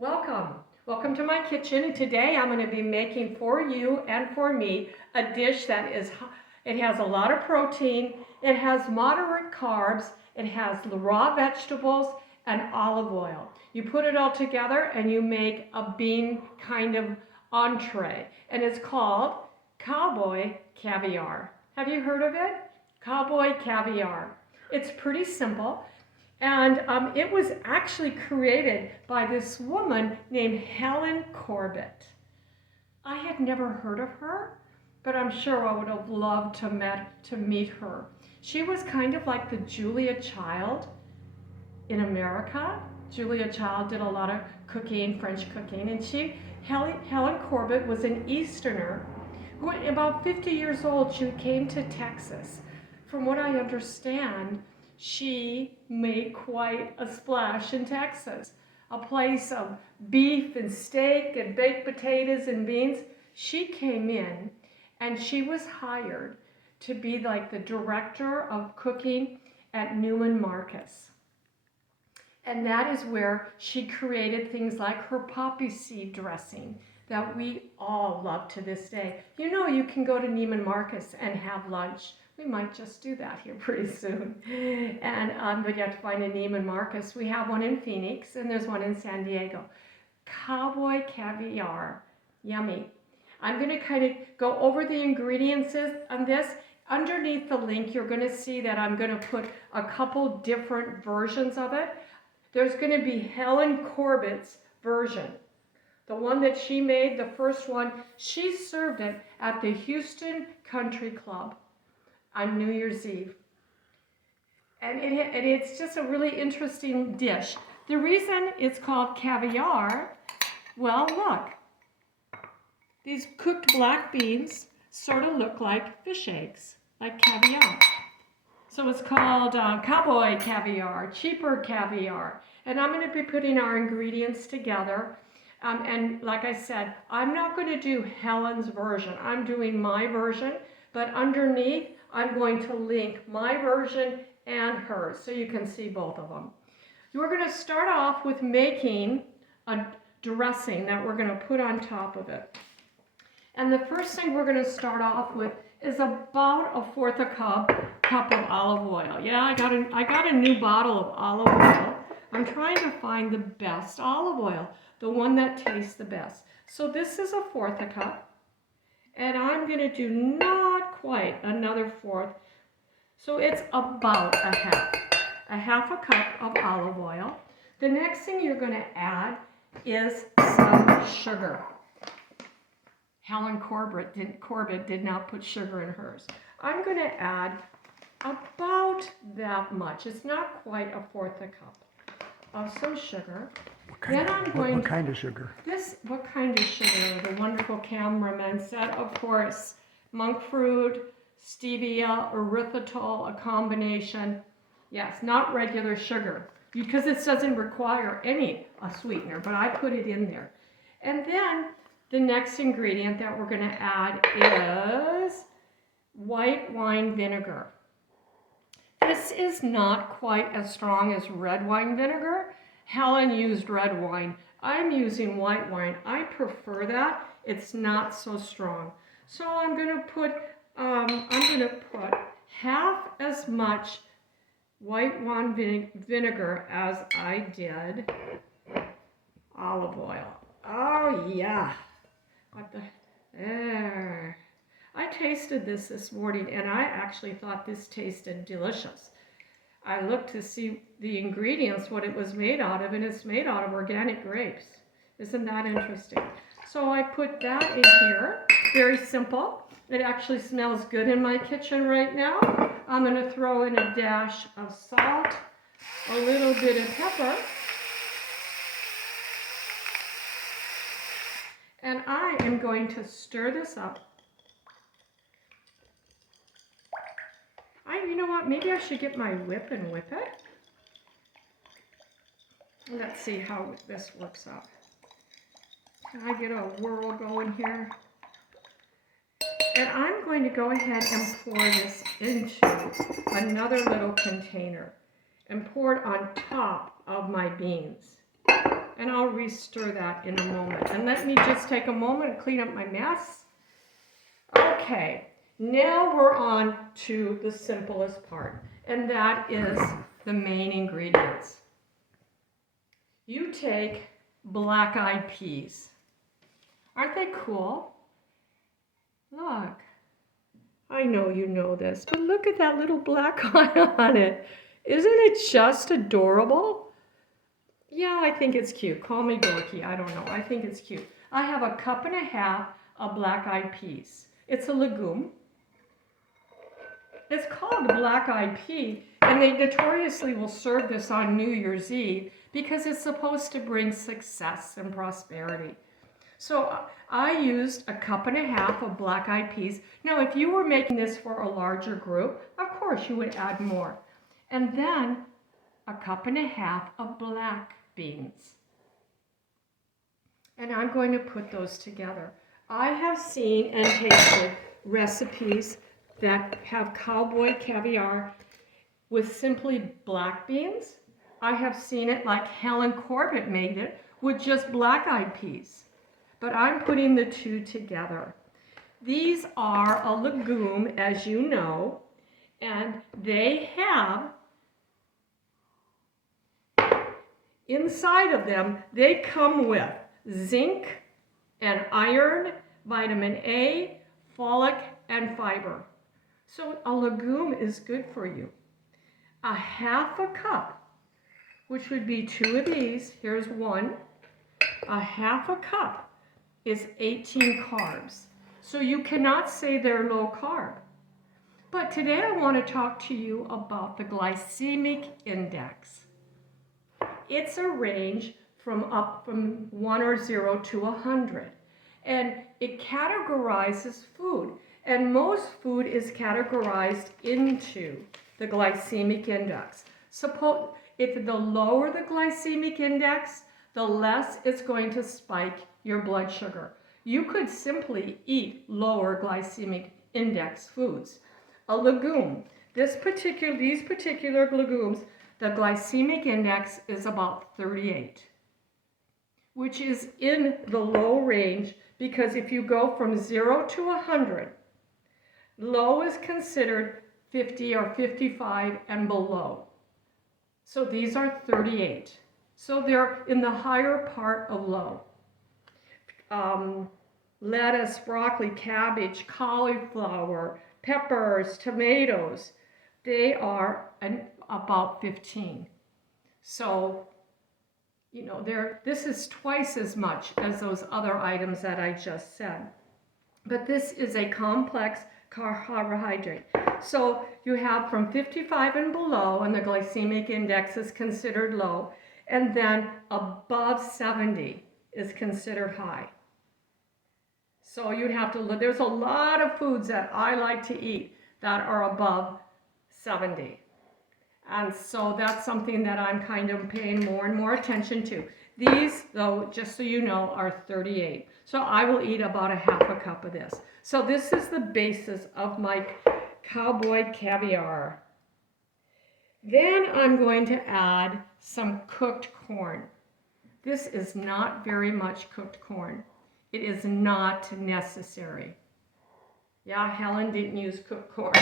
Welcome. Welcome to my kitchen, and today I'm going to be making for you and for me a dish that it has a lot of protein, it has moderate carbs, it has raw vegetables and olive oil. You put it all together and you make a bean kind of entree, and it's called cowboy caviar. Have you heard of it? Cowboy caviar. It's pretty simple. And it was actually created by this woman named Helen Corbett. I had never heard of her, but I'm sure I would have loved to meet her. She was kind of like the Julia Child in America. Julia Child did a lot of cooking, French cooking, and Helen Corbett was an Easterner who, about 50 years old, she came to Texas. From what I understand, she made quite a splash in Texas. A place of beef and steak and baked potatoes and beans. She came in and she was hired to be like the director of cooking at Neiman Marcus. And that is where she created things like her poppy seed dressing that we all love to this day. You know, you can go to Neiman Marcus and have lunch. We might just do that here pretty soon. And but you have to find a Neiman Marcus. We have one in Phoenix and there's one in San Diego. Cowboy caviar, yummy. I'm going to kind of go over the ingredients on this. Underneath the link, you're going to see that I'm going to put a couple different versions of it. There's going to be Helen Corbett's version. The one that she made, the first one, she served it at the Houston Country Club on New Year's Eve. And it's just a really interesting dish. The reason it's called caviar, well, look. These cooked black beans sort of look like fish eggs, like caviar. So it's called cowboy caviar, cheaper caviar. And I'm going to be putting our ingredients together. And like I said, I'm not going to do Helen's version. I'm doing my version. But underneath, I'm going to link my version and hers so you can see both of them. We're going to start off with making a dressing that we're going to put on top of it. And the first thing we're going to start off with is about 1/4 cup of olive oil. Yeah, I got a new bottle of olive oil. I'm trying to find the best olive oil, the one that tastes the best. So this is 1/4 cup, and I'm going to do not quite another 1/4. So it's about a half a cup of olive oil. The next thing you're going to add is some sugar. Helen Corbett did not put sugar in hers. I'm going to add about that much. It's not quite 1/4 cup of some sugar. What kind of sugar? What kind of sugar? The wonderful cameraman said, of course, monk fruit, stevia, erythritol, a combination. Yes, not regular sugar, because it doesn't require any sweetener, but I put it in there. And then the next ingredient that we're going to add is white wine vinegar. This is not quite as strong as red wine vinegar. Helen used red wine. I'm using white wine. I prefer that. It's not so strong. So I'm going to put half as much white wine vinegar as I did olive oil. Oh yeah. There. I tasted this morning and I actually thought this tasted delicious. I looked to see the ingredients, what it was made out of, and it's made out of organic grapes. Isn't that interesting? So I put that in here. Very simple. It actually smells good in my kitchen right now. I'm going to throw in a dash of salt, a little bit of pepper, and I am going to stir this up. You know what, maybe I should get my whip and whip it. Let's see how this works out. Can I get a whirl going here? And I'm going to go ahead and pour this into another little container and pour it on top of my beans. and I'll re-stir that in a moment. And let me just take a moment and clean up my mess. Okay, now we're on to the simplest part, and that is the main ingredients. You take black-eyed peas. Aren't they cool? Look, I know you know this, but look at that little black eye on it. Isn't it just adorable? Yeah, I think it's cute. Call me dorky, I don't know. I think it's cute. I have 1.5 cups of black-eyed peas. It's a legume. It's called black-eyed pea, and they notoriously will serve this on New Year's Eve because it's supposed to bring success and prosperity. So I used 1.5 cups of black-eyed peas. Now, if you were making this for a larger group, of course you would add more. And then 1.5 cups of black beans. And I'm going to put those together. I have seen and tasted recipes that have cowboy caviar with simply black beans. I have seen it like Helen Corbett made it with just black-eyed peas. But I'm putting the two together. These are a legume, as you know, and they have, inside of them, they come with zinc and iron, vitamin A, folic, and fiber. So a legume is good for you. 1/2 cup, which would be 2 of these, here's one, 1/2 cup is 18 carbs. So you cannot say they're low carb. But today I want to talk to you about the glycemic index. It's a range from 1 or 0 to 100. And it categorizes food. And most food is categorized into the glycemic index. Suppose if the lower the glycemic index, the less it's going to spike your blood sugar. You could simply eat lower glycemic index foods. A legume, these particular legumes, the glycemic index is about 38, which is in the low range because if you go from 0 to 100, low is considered 50 or 55 and below. So these are 38. So they're in the higher part of low. Lettuce, broccoli, cabbage, cauliflower, peppers, tomatoes, they are about 15. So, you know, this is twice as much as those other items that I just said. But this is a complex carbohydrate. So you have from 55 and below, and the glycemic index is considered low, and then above 70 is considered high. So you'd have to look, there's a lot of foods that I like to eat that are above 70. And so that's something that I'm kind of paying more and more attention to. These, though, just so you know, are 38. So I will eat about 1/2 cup of this. So this is the basis of my cowboy caviar. Then I'm going to add some cooked corn. This is not very much cooked corn. It is not necessary. Yeah, Helen didn't use cooked corn.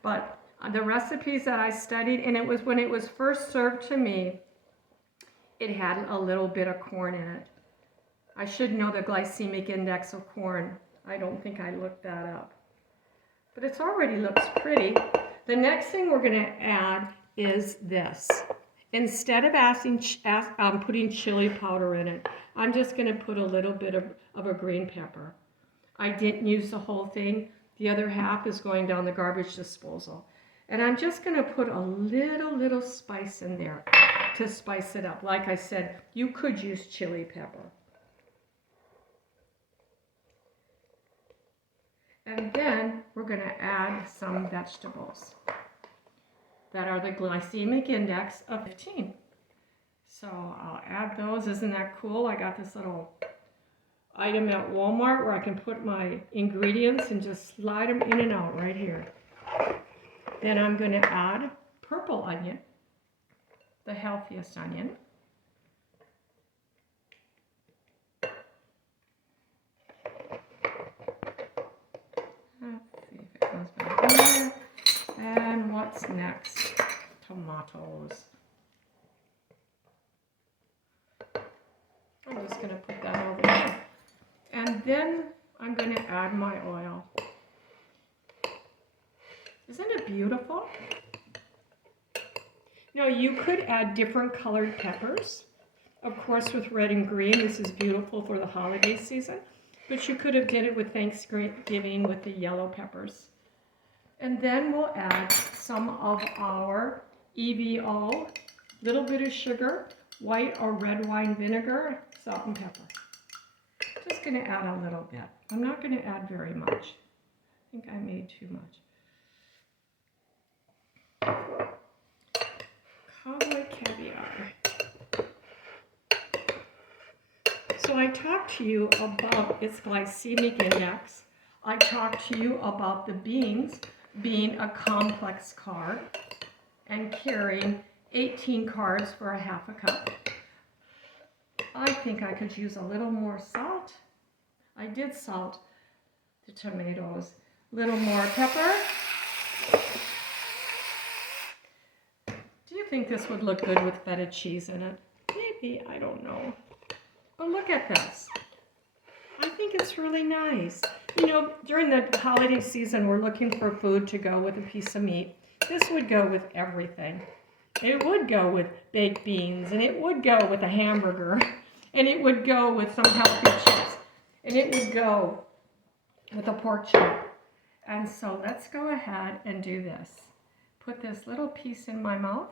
But the recipes that I studied, and it was when it was first served to me, it had a little bit of corn in it. I should know the glycemic index of corn. I don't think I looked that up. But it already looks pretty. The next thing we're going to add is this. Instead of putting chili powder in it, I'm just going to put a little bit of a green pepper. I didn't use the whole thing. The other half is going down the garbage disposal. And I'm just going to put a little spice in there to spice it up. Like I said, you could use chili pepper. And then we're going to add some vegetables that are the glycemic index of 15. So I'll add those. Isn't that cool? I got this little item at Walmart where I can put my ingredients and just slide them in and out right here. Then I'm going to add purple onion, the healthiest onion. what's next? Tomatoes. I'm just going to put that over there. And then I'm going to add my oil. Isn't it beautiful? Now you could add different colored peppers. Of course, with red and green, this is beautiful for the holiday season. But you could have did it with Thanksgiving with the yellow peppers. And then we'll add some of our EVO, little bit of sugar, white or red wine vinegar, salt and pepper. Just going to add a little bit. I'm not going to add very much. I think I made too much. Cowboy caviar. So I talked to you about its glycemic index. I talked to you about the beans being a complex carb and carrying 18 carbs for a half a cup. I think I could use a little more salt. I did salt the tomatoes. A little more pepper. Do you think this would look good with feta cheese in it? Maybe, I don't know. But look at this. I think it's really nice. You know, during the holiday season, we're looking for food to go with a piece of meat. This would go with everything. It would go with baked beans, and it would go with a hamburger, and it would go with some healthy chips, and it would go with a pork chop. And so let's go ahead and do this. Put this little piece in my mouth.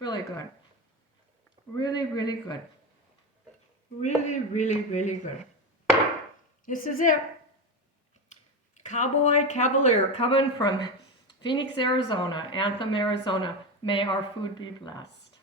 Really good. Really, really good. Really, really, really good. This is it. Cowboy Cavalier coming from Phoenix, Arizona, Anthem, Arizona. May our food be blessed.